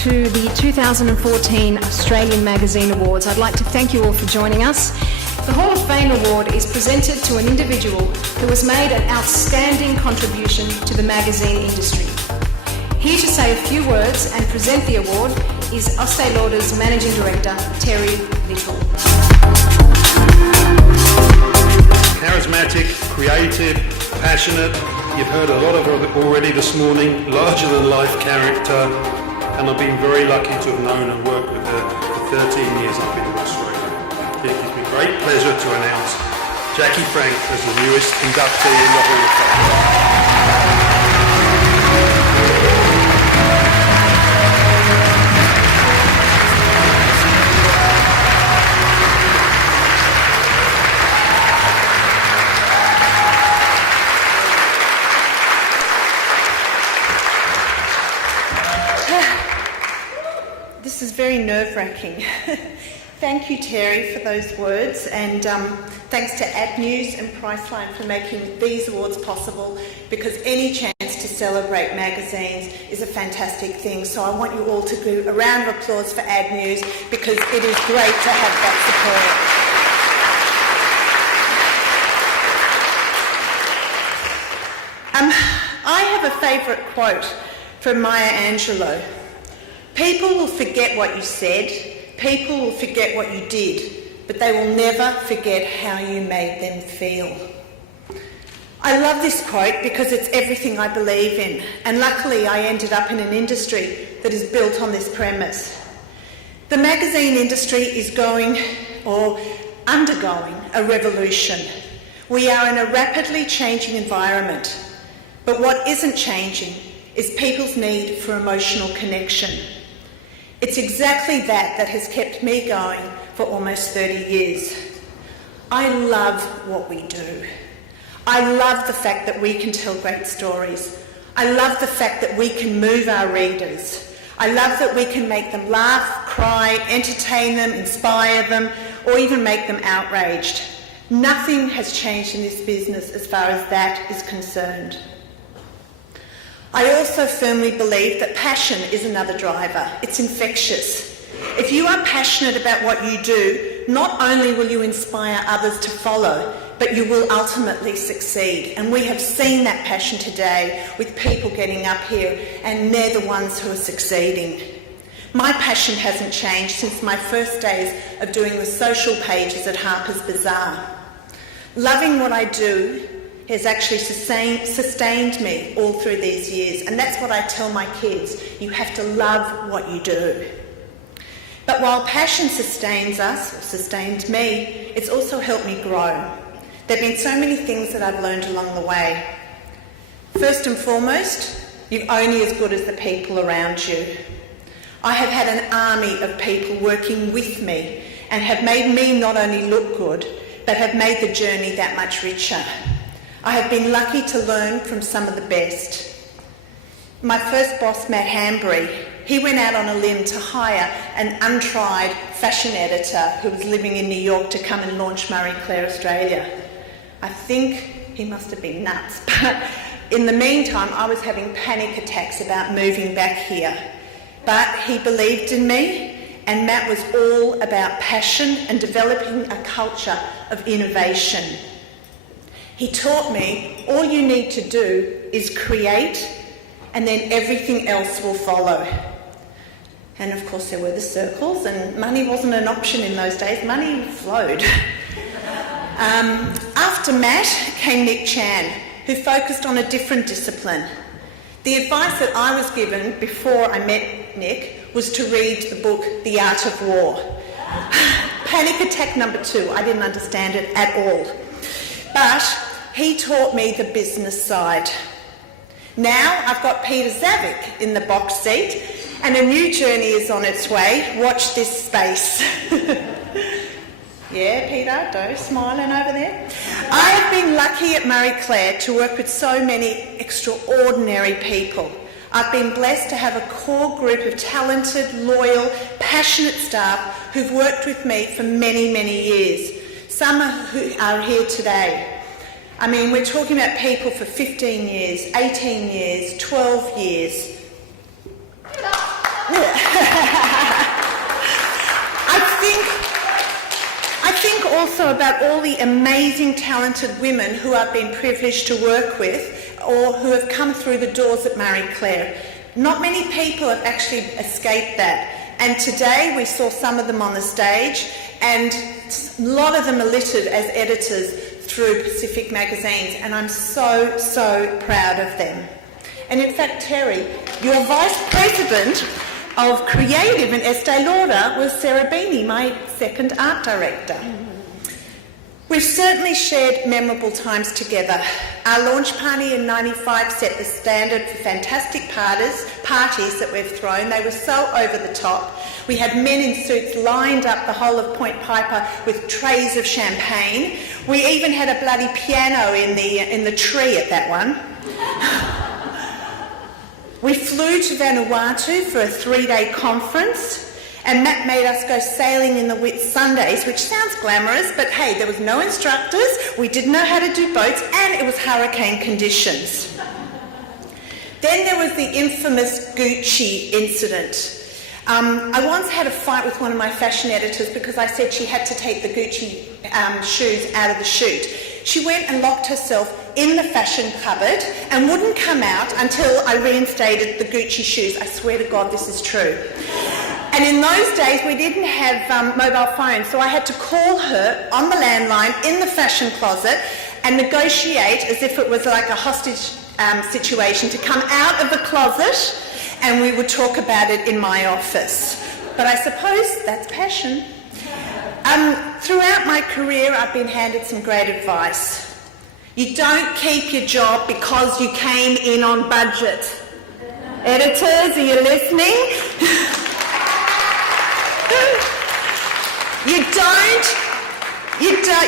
to the 2014 Australian Magazine Awards. I'd like to thank you all for joining us. The Hall of Fame Award is presented to an individual who has made an outstanding contribution to the magazine industry. Here to say a few words and present the award is Estee Lauder's Managing Director, Terry Little. Charismatic, creative, passionate. You've heard a lot of it already this morning. Larger-than-life character, and I've been very lucky to have known and worked with her for 13 years I've been in Australia. It gives me great pleasure to announce Jackie Frank as the newest inductee in the Hall of Fame. This is very nerve-wracking. Thank you, Terry, for those words, and thanks to Ad News and Priceline for making these awards possible, because any chance to celebrate magazines is a fantastic thing. So I want you all to give a round of applause for Ad News, because it is great to have that support. I have a favourite quote from Maya Angelou. People will forget what you said, people will forget what you did, but they will never forget how you made them feel. I love this quote because it's everything I believe in, and luckily I ended up in an industry that is built on this premise. The magazine industry is undergoing a revolution. We are in a rapidly changing environment, but what isn't changing is people's need for emotional connection. It's exactly that has kept me going for almost 30 years. I love what we do. I love the fact that we can tell great stories. I love the fact that we can move our readers. I love that we can make them laugh, cry, entertain them, inspire them, or even make them outraged. Nothing has changed in this business as far as that is concerned. I also firmly believe that passion is another driver. It's infectious. If you are passionate about what you do, not only will you inspire others to follow, but you will ultimately succeed. And we have seen that passion today with people getting up here, and they're the ones who are succeeding. My passion hasn't changed since my first days of doing the social pages at Harper's Bazaar. Loving what I do has actually sustained me all through these years, and that's what I tell my kids. You have to love what you do. But while passion sustains us, or sustained me, it's also helped me grow. There have been so many things that I've learned along the way. First and foremost, you're only as good as the people around you. I have had an army of people working with me and have made me not only look good, but have made the journey that much richer. I have been lucky to learn from some of the best. My first boss, Matt Hambury, he went out on a limb to hire an untried fashion editor who was living in New York to come and launch Marie Claire Australia. I think he must have been nuts, but in the meantime I was having panic attacks about moving back here. But he believed in me, and Matt was all about passion and developing a culture of innovation. He taught me all you need to do is create, and then everything else will follow. And of course there were the circles, and money wasn't an option in those days. Money flowed. After Matt came Nick Chan, who focused on a different discipline. The advice that I was given before I met Nick was to read the book The Art of War. Panic attack number 2. I didn't understand it at all. But he taught me the business side. Now I've got Peter Zavik in the box seat, and a new journey is on its way. Watch this space. Yeah, Peter, don't smiling over there. I have been lucky at Marie Claire to work with so many extraordinary people. I've been blessed to have a core group of talented, loyal, passionate staff who've worked with me for many, many years. Some who are here today. I mean, we're talking about people for 15 years, 18 years, 12 years. also about all the amazing, talented women who I've been privileged to work with or who have come through the doors at Marie Claire. Not many people have actually escaped that. And today we saw some of them on the stage, and a lot of them are listed as editors through Pacific magazines, and I'm so, so proud of them. And in fact, Terry, your Vice President of Creative in Estee Lauder was Sarah Beanie, my second art director. We've certainly shared memorable times together. Our launch party in '95 set the standard for fantastic parties that we've thrown. They were so over the top. We had men in suits lined up the whole of Point Piper with trays of champagne. We even had a bloody piano in the tree at that one. We flew to Vanuatu for a 3-day conference, and Matt made us go sailing in the Whitsundays, which sounds glamorous, but hey, there was no instructors, we didn't know how to do boats, and it was hurricane conditions. Then there was the infamous Gucci incident. I once had a fight with one of my fashion editors because I said she had to take the Gucci shoes out of the shoot. She went and locked herself in the fashion cupboard and wouldn't come out until I reinstated the Gucci shoes. I swear to God this is true. And in those days we didn't have mobile phones, so I had to call her on the landline in the fashion closet and negotiate as if it was like a hostage situation to come out of the closet, and we would talk about it in my office. But I suppose that's passion. Throughout my career, I've been handed some great advice. You don't keep your job because you came in on budget. Editors, are you listening?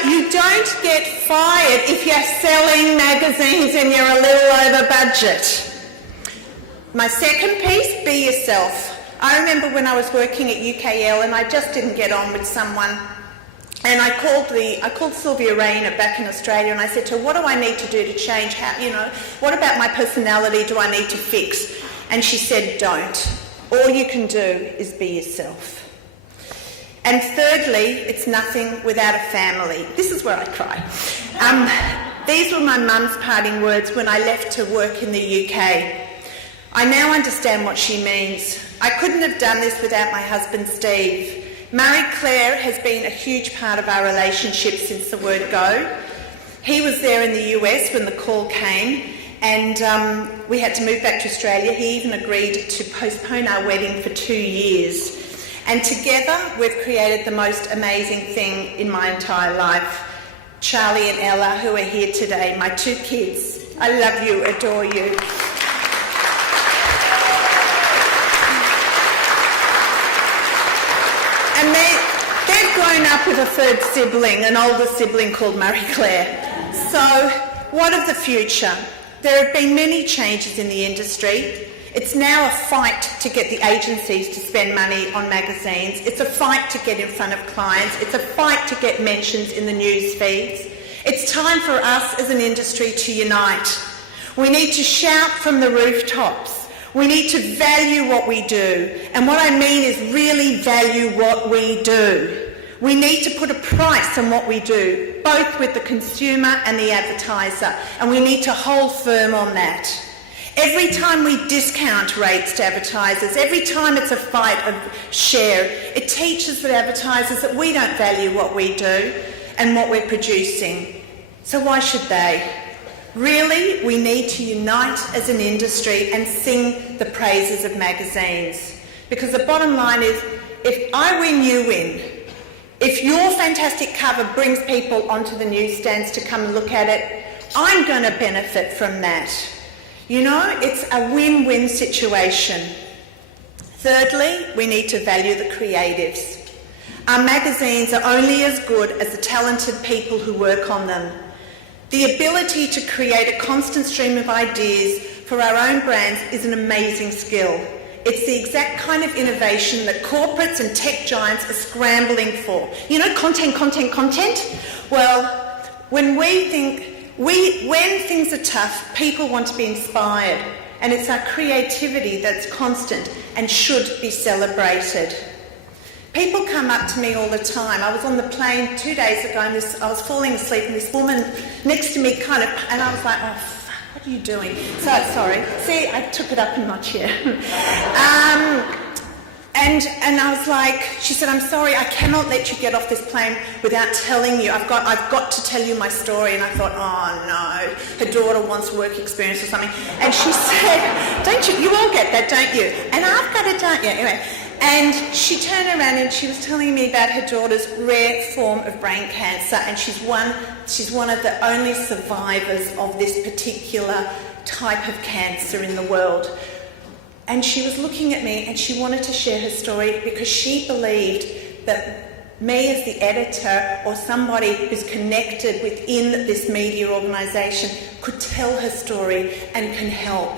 You don't get fired if you're selling magazines and you're a little over budget. My second piece, be yourself. I remember when I was working at UKL and I just didn't get on with someone, and I called Sylvia Rayner back in Australia and I said to her, what do I need to do to change? What about my personality do I need to fix? And she said, don't. All you can do is be yourself. And thirdly, it's nothing without a family. This is where I cry. These were my mum's parting words when I left to work in the UK. I now understand what she means. I couldn't have done this without my husband Steve. Marie Claire has been a huge part of our relationship since the word go. He was there in the US when the call came, and we had to move back to Australia. He even agreed to postpone our wedding for 2 years. And together we've created the most amazing thing in my entire life. Charlie and Ella, who are here today, my 2 kids. I love you, adore you. And they've grown up with a third sibling, an older sibling called Marie Claire. So, what of the future? There have been many changes in the industry. It's now a fight to get the agencies to spend money on magazines. It's a fight to get in front of clients. It's a fight to get mentions in the news feeds. It's time for us as an industry to unite. We need to shout from the rooftops. We need to value what we do. And what I mean is really value what we do. We need to put a price on what we do, both with the consumer and the advertiser, and we need to hold firm on that. Every time we discount rates to advertisers, every time it's a fight of share, it teaches the advertisers that we don't value what we do and what we're producing. So why should they? Really, we need to unite as an industry and sing the praises of magazines. Because the bottom line is, if I win, you win. If your fantastic cover brings people onto the newsstands to come and look at it, I'm going to benefit from that. You know, it's a win-win situation. Thirdly, we need to value the creatives. Our magazines are only as good as the talented people who work on them. The ability to create a constant stream of ideas for our own brands is an amazing skill. It's the exact kind of innovation that corporates and tech giants are scrambling for. You know, content. Well, when things are tough, people want to be inspired, and it's our creativity that's constant and should be celebrated. People come up to me all the time. I was on the plane 2 days ago and I was falling asleep and this woman next to me and I was like, oh, fuck, what are you doing? So, sorry. See, I took it up in my chair. And I was like, she said, I'm sorry, I cannot let you get off this plane without telling you. I've got to tell you my story. And I thought, oh no, her daughter wants work experience or something. And she said, don't you all get that, don't you? And I've got it, don't you? Anyway, and she turned around and she was telling me about her daughter's rare form of brain cancer, and she's one of the only survivors of this particular type of cancer in the world. And she was looking at me and she wanted to share her story because she believed that me as the editor or somebody who's connected within this media organisation could tell her story and can help.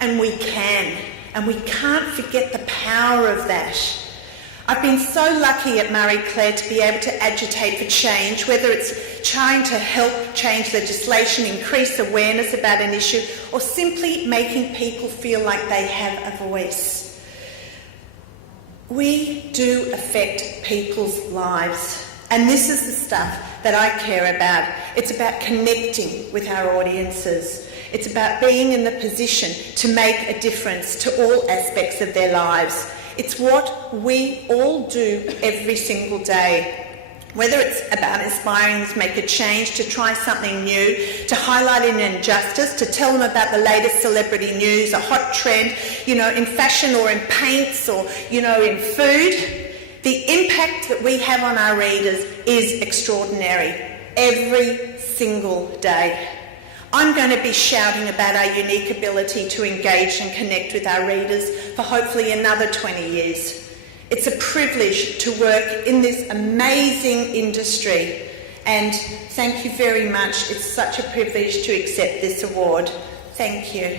And we can. And we can't forget the power of that. I've been so lucky at Marie Claire to be able to agitate for change, whether it's trying to help change legislation, increase awareness about an issue, or simply making people feel like they have a voice. We do affect people's lives, and this is the stuff that I care about. It's about connecting with our audiences. It's about being in the position to make a difference to all aspects of their lives. It's what we all do every single day. Whether it's about inspiring to make a change, to try something new, to highlight an injustice, to tell them about the latest celebrity news, a hot trend, in fashion or in paints or, in food, the impact that we have on our readers is extraordinary every single day. I'm going to be shouting about our unique ability to engage and connect with our readers for hopefully another 20 years. It's a privilege to work in this amazing industry, and thank you very much. It's such a privilege to accept this award. Thank you.